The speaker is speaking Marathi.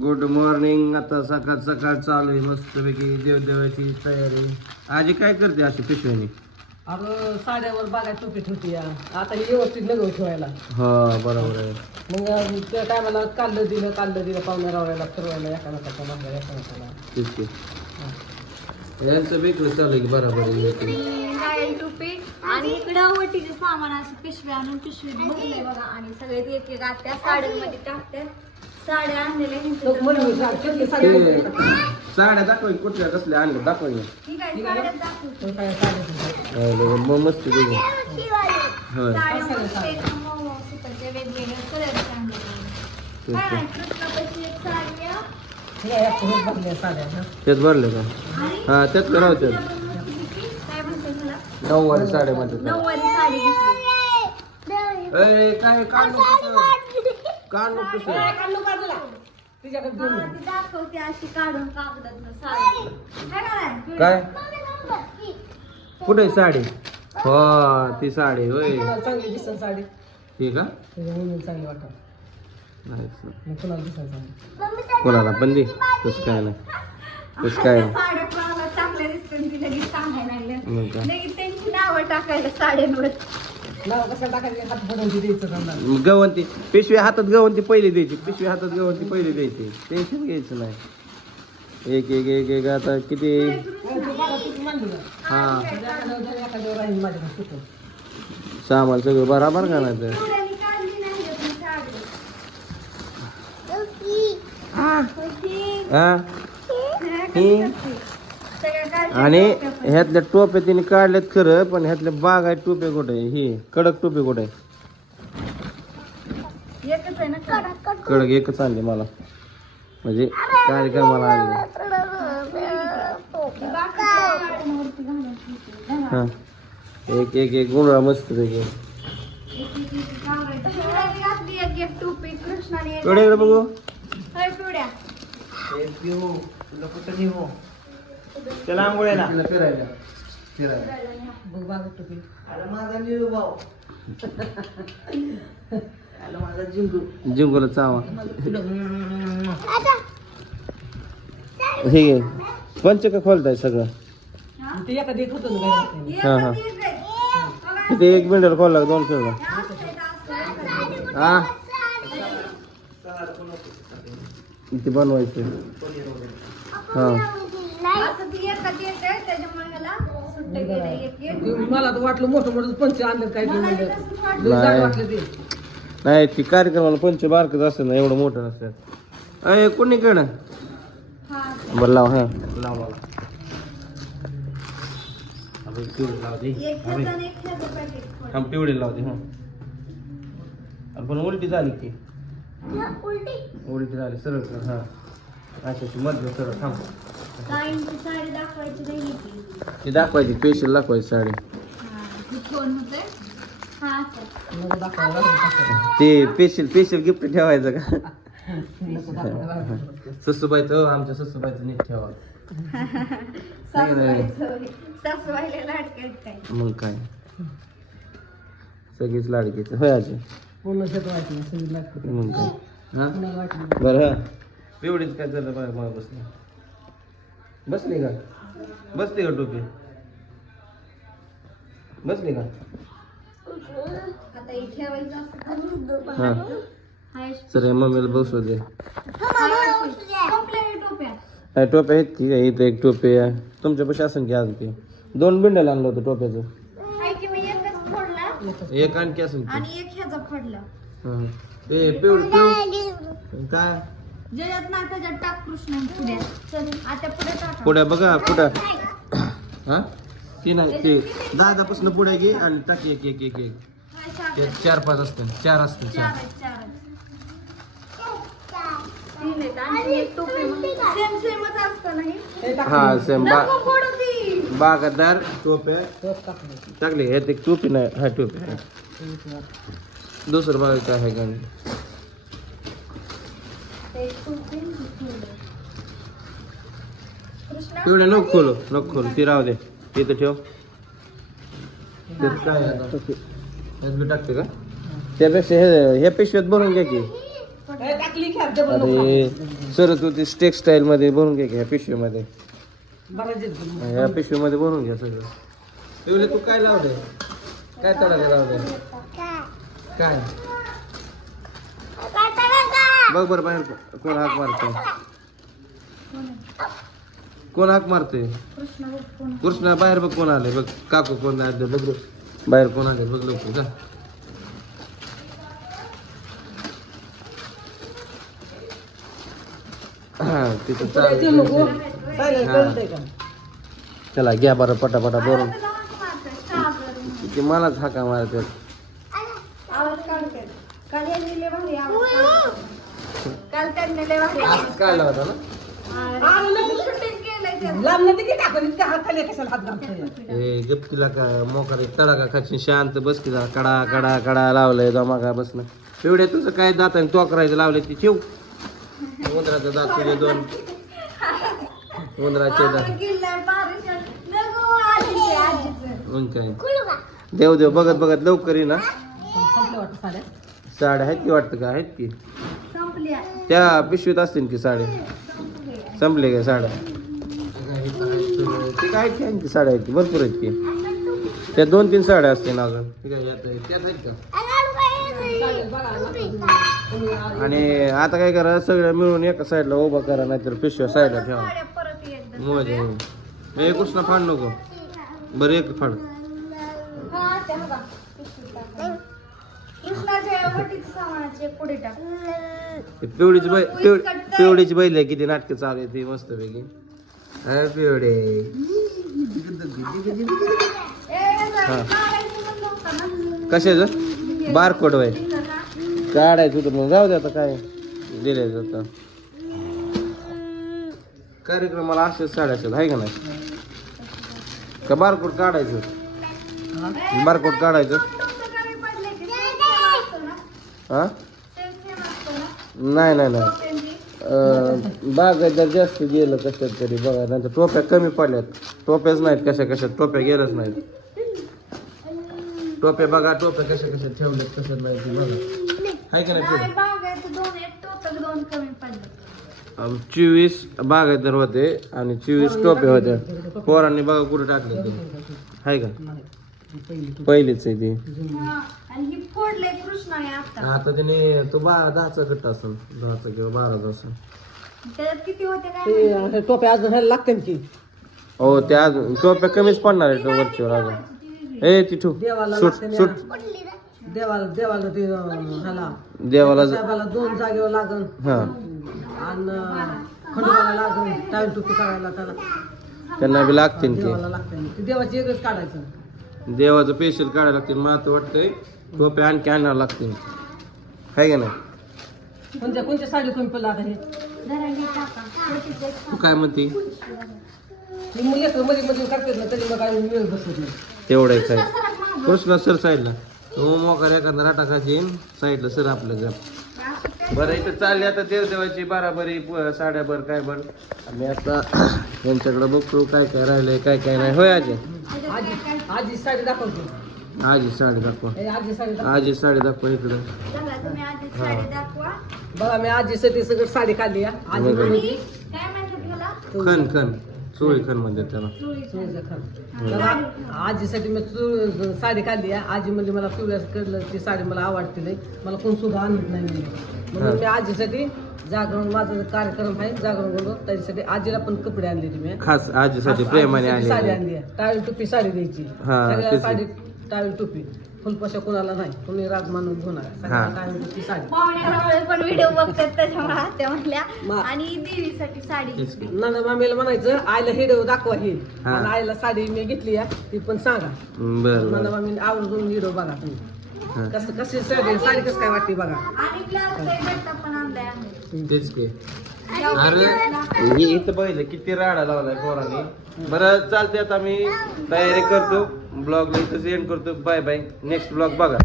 गुड मॉर्निंग आता सकाळ सकाळ चालू आहे. मस्तपैकी देवदेवाची तयारी. आजी काय करते अशी पिशव्यानी अगं साड्यावर बागा टोपी ठेवते या. आता हे व्यवस्थित लगव ठेवायला. हा बरोबर आहे. मग त्या टायमाला काढलं दिलं काढलं दिलं पाहुण्या रावायला फिरवायला एका नकाच्या मागं एका नकाला यांचं चालू आहे की बरोबर आहे? टोपी आणि इकडं वटीचे सामान असे पिशवी आणून भरले बघा. आणि सगळे एक एक आत्या साड्यांमध्ये टाकतात साड्या आणलेल्या? साड्या दाखवाय कुठल्या कसल्या आणल्या ठीक आहे साड्या काय आहेत? मग मस्त दिली होय. साड्यामध्ये एक मऊ मऊ सुताच्या वेगवेगळ्या कलरच्या आणलेल्या तेच काय ते. नाही कृष्णापाशी एक साडी आहे. हे हं. त्यात भरले का? हा त्यात का नव्हत्यात काय म्हणते तुला नऊवारी साड्या म्हणतात. नऊवारी साडी घेतली ए, काय काढ नको. काढ बाजूला? तिच्याकडे ती दाखवते अशी काढून कागदातनं साडी. काय? कुठे आहे साडी? हो ती साडी होय. कुणाला चांगली दिसन साडी. ती का? त्याच्या मुलीला चांगली वाटत. नाही मग कुणाला दिसन चांगली कोणाला? पण दे तसं काय नाही. तसं काय नाही. साड्या कोणाला चांगल्या दिसतात ती लगेच सांगायला लागल्या मग काय? लगेच त्यांची नावं टाकायला साड्यांवर. गवंती पिशवी हातात गवंती पहिली द्यायची. पिशवी हातात गवंती पहिली द्यायची. टेन्शन घ्यायचं नाही. एक एक एक एक आता किती? हा. सामान सगळं बराबर का नाही तर. हा. आणि. ह्यातल्या टोप्या तिने काढल्यात खरं पण ह्यातल्या बाग आहे टोपे कुठे आहे? ही कडक टोपे कुठे कडक. कडक एकच आणली मला. म्हणजे कार्यक्रमाला आणली. हा एक एक एक गुंडळा मस्त पैकी. इकडे बघू? त्याला आंघोळ्याला फिरायला चावा हे घे पंच का खोलताय सगळं ते एका देत होतं ना घरी हा हा आहे. तिथे एक मिनिट खोलला दोन आहे, आहे. हा इथे बनवायचं हा असं ती एकात एक आहे, त्याच्यामुळे ह्याला सुट्टे गेले एक एक. ते मला तर वाटलं मोठं मोठं पंच आणलं काय ते मला म्हणलं तसंच वाटलं. लई जाड नाही. वाटलं ते. नाही ती कार्यक्रमाला पंच बारकच असतं ना एवढं मोठं नसतं अय कोणीकडं? हा. बरं लाव हा. लाव पिवळी लाव दे. एक ह्याचं आणि एक ह्याचं packet खोल. हा पिवळी हा. आपण उलटी झाली की. उलटी. झाली सरळ कर हा. अच्छा ती मधलं सरळ थांब. ताईंची साडी दाखवायची राहिली ती. ती दाखवायची स्पेशल दाखवायची साडी. हा, ही फोन होते? हा असं. ते स्पेशल स्पेशल गिफ्ट ठेवायचं का. ससूबाईचं हो, आमच्या ससूबाईचं नीट ठेवा. सासूबाईचं सासूबाईला लाडके आहेत काय? मग काय? सगळीच लाडकीच. होय आजी? पूर्ण शेत वाटली सगळी लागते मग काय? हा? बरं एवढीच काय झालं मला बसली? बसली का? बसली का टोपी? बसली का? हे. हा सर मम्मीला बसू दे. काय टोप्या आहेत की? काय इथं एक टोपी आहे. तुमच्यापाशी असेल की अजून ते दोन बिंडल आणलं होतं टोप्याचं. एक आणखी असेल की आणि एक ह्याचा फोडला हा. ते पिवळ पिवळ. काय? जयात ना त्याच्यात टाक कृष्ण पुढ्या चल आता पुढे टाका पुढे बघा पुढे. हा? ती नाही ते दादापासून पुढे घे आणि टाकी एक एक एक एक. ते. चार पाच असते चार असते चार. चार आहेत, चार आहेत. तीन आहेत आणि एक टोपी सेम सेमच असतं नाही हे? टाक हा सेम बा नको फोडू ती. बागादार टोप्या टाकलं. ह्यात एक टोपी नाही हा टोपी. दुसरं बघा काय आहे का नाही. एक टोपी आणि ती फुलं. कृष्णा पिवड्या नको खोलू नको खोलू. ती राहू दे. तिथं ठेव. काय टाकते का? त्यापेक्षा हे हे पिशव्यात भरून घ्या की. डबल नको. आणि सरस्वती टेक्सटाईल मध्ये भरून घ्या की ह्या पिशवीमध्ये. ह्या पिशवीमध्ये भरून घ्या सगळं. ठेवले तू काय लावलंय? काय तडाखा लावलंय? काय? बघ बरं बाहेर कोण हाक मारतोय? कोण हाक मारतोय? कृष्ण बघ कोण कृष्णा बाहेर बघ कोण आले बघ काकू कोण आले बघ बघ. बाहेर कोण आले बघ लोक का हा, तिथं पुढे देऊ नको चालू काय हा. कळतंय का? चला घ्या बरं पटापटा भरून. आता जाऊन मारतोय, सागर. ते मलाच हाका मारतात आवाज काढते काल त्यांनी लय काढला होता. ना. लांब की टाकून इतक्या हात खाली कशाला हात घालतोय ए गप्तीला का मोकार खाची शांत बस की जरा कडा कडा कडा लावलंय जमा का बसणं एवढ्या तुझं काय दाताने तो करायचं लावले ती ठेव. उंदराचा दात तुझे दोन. उंदराचे दात. देव देव बघत बघत लवकर ये ना. संपलं वाटतं साड्या? साड्या आहेत की वाटतं का? आहेत की? संपली आहे. त्या पिशवीत असतील की साड्या? संपले काय साड्या? ते काय की साड्या आहेत की? भरपूर आहेत की. त्या दोन तीन साड्या असतील अजून. आणि आता काय करा सगळं मिळून एका साईडला उभा करा नाहीतर पिशव्या साईडला ठेवा. मजा हे उष्ण फाड नको. बरं एक फाड. ते पिवळीची बै पिव- पिवळीची बैल आहे किती नाटकं चालू आहे ती मस्त पैकी. अरे हा. ना. कशाचं? बारकोड वय? काढायचं होतं मग जाऊ दे आता काय दिले आता. कार्यक्रमाला असेच साड्या असतात आहे का नाही? का बारकोड काढायचं? बारकोड काढायचं तुमचं घरी पडले की सेम असतो ना? हा? नाही नाही नाही. बागायत जर जास्त गेलं कशात तरी बघा नाही टोप्या कमी पडल्यात. टोप्याच नाहीत कशा कशात टोप्या गेल्याच नाहीत. टोप्या बघा टोप्या कशा कशा ठेवल्यात कशा नाही ते बघा. आहे का नाही चोवीस बागायतदार होते आणि चोवीस टोप्या होत्या पोरांनी बघा कुठे टाकले ते. आहे का? पहिली पहिलीच आहे ती. आणि ही कृष्णाने आता. आता त्याने तो बारा दहाचा गट असेल दहाचा किंवा बाराचा असेल त्याच्यात किती होते काय ते माहिती? हे टोप्या अजून लागते की हो त्या टोप्या कमीच पडणार आहे तो वरच्यावर अजून. ए तिथू देवाला सुट लागते सुट. ना. देवाला देवाला ते अं, ह्याला. देवाला ज- साहेबाला दोन जागेवर लागन. हा. आणि खंडोबाला काढायला त्याला. त्यांना बी लागतील की. देवाला लागते ते देवाची एकच काढायचं. देवाचं पेशल काढायला लागतील मला तर वाटतंय. टोप्या आणखी आणावं लागतील. आहे का नाही? कोणत्या कोणत्या साडी कमी पडला आता हे तू काय म्हणते? ही मुली असं मध्ये मध्ये करतात ना तरी मग काय वेळ बसत नाही. तेवढं आहे काय कृष्णा सर साईडला? तो मोकार एखादा राटा खाची साईडला सर आपलं घर बरं इथं चालली आता देवदेवाची बाराबरी प- साड्या बर काय बर आम्ही आता यांच्याकडे बघतो काय काय राहिलंय काय काय नाही. होय आजी? आजी आजी साडी दाखवतो. आजी साडी दाखवा हे आजी साडी दाखव आजी साडी दाखवा इकडं जरा तुम्ही आधी साडी दाखवा बघा मी आजीसाठी सगळं साडी काढली. आजी. म्हणली काय म्हणतात खन खन चोळी खन म्हणतात त्याला चुळीचं. चुळीचं खण. बघा, आजीसाठी मी चुळ- साडी काढली आहे. आजी म्हणजे मला पिवळ्या कलरची साडी मला आवडते नाही मला कोण सुद्धा आणत नाही. म्हणून मी आजीसाठी जागरण माझा कार्यक्रम आहे जागरण करून त्याच्यासाठी आजीला पण कपडे आणले मी खास आजीसाठी प्रेमाने आजीसाठी साडी आणली आहे. टाळी टोपी साडी द्यायची हा, सगळ्या तेच. साडी टाळी टोपी. फुलपाशा कोणाला नाही. कोणी राग मानून घेणार हा. टोपी साडी. पण व्हिडिओ बघतात त्याच्यामुळे त्या म्हणल्या. मा- आणि देवीसाठी साडी. नाना मामीला म्हणायचं आईला हिडो दाखवा ही. हा. आणि आईला साडी मी घेतली आहे ती पण सांगा. बर नाना बर मामी आवर्जून हिडो बघा तुम्ही. कसं कशी साडी साडी कसं काय वाटते बघा. आणि ब्लाउजचा गट्टा पण आणलाय आम्ही. तेच की. अरे हे इथं बघितलं किती राडा लावलाय पोरांनी. बरं चालते आता मी तयारी करतो. ब्लॉग इथंच एंड करतो. बाय बाय नेक्स्ट ब्लॉग बघा.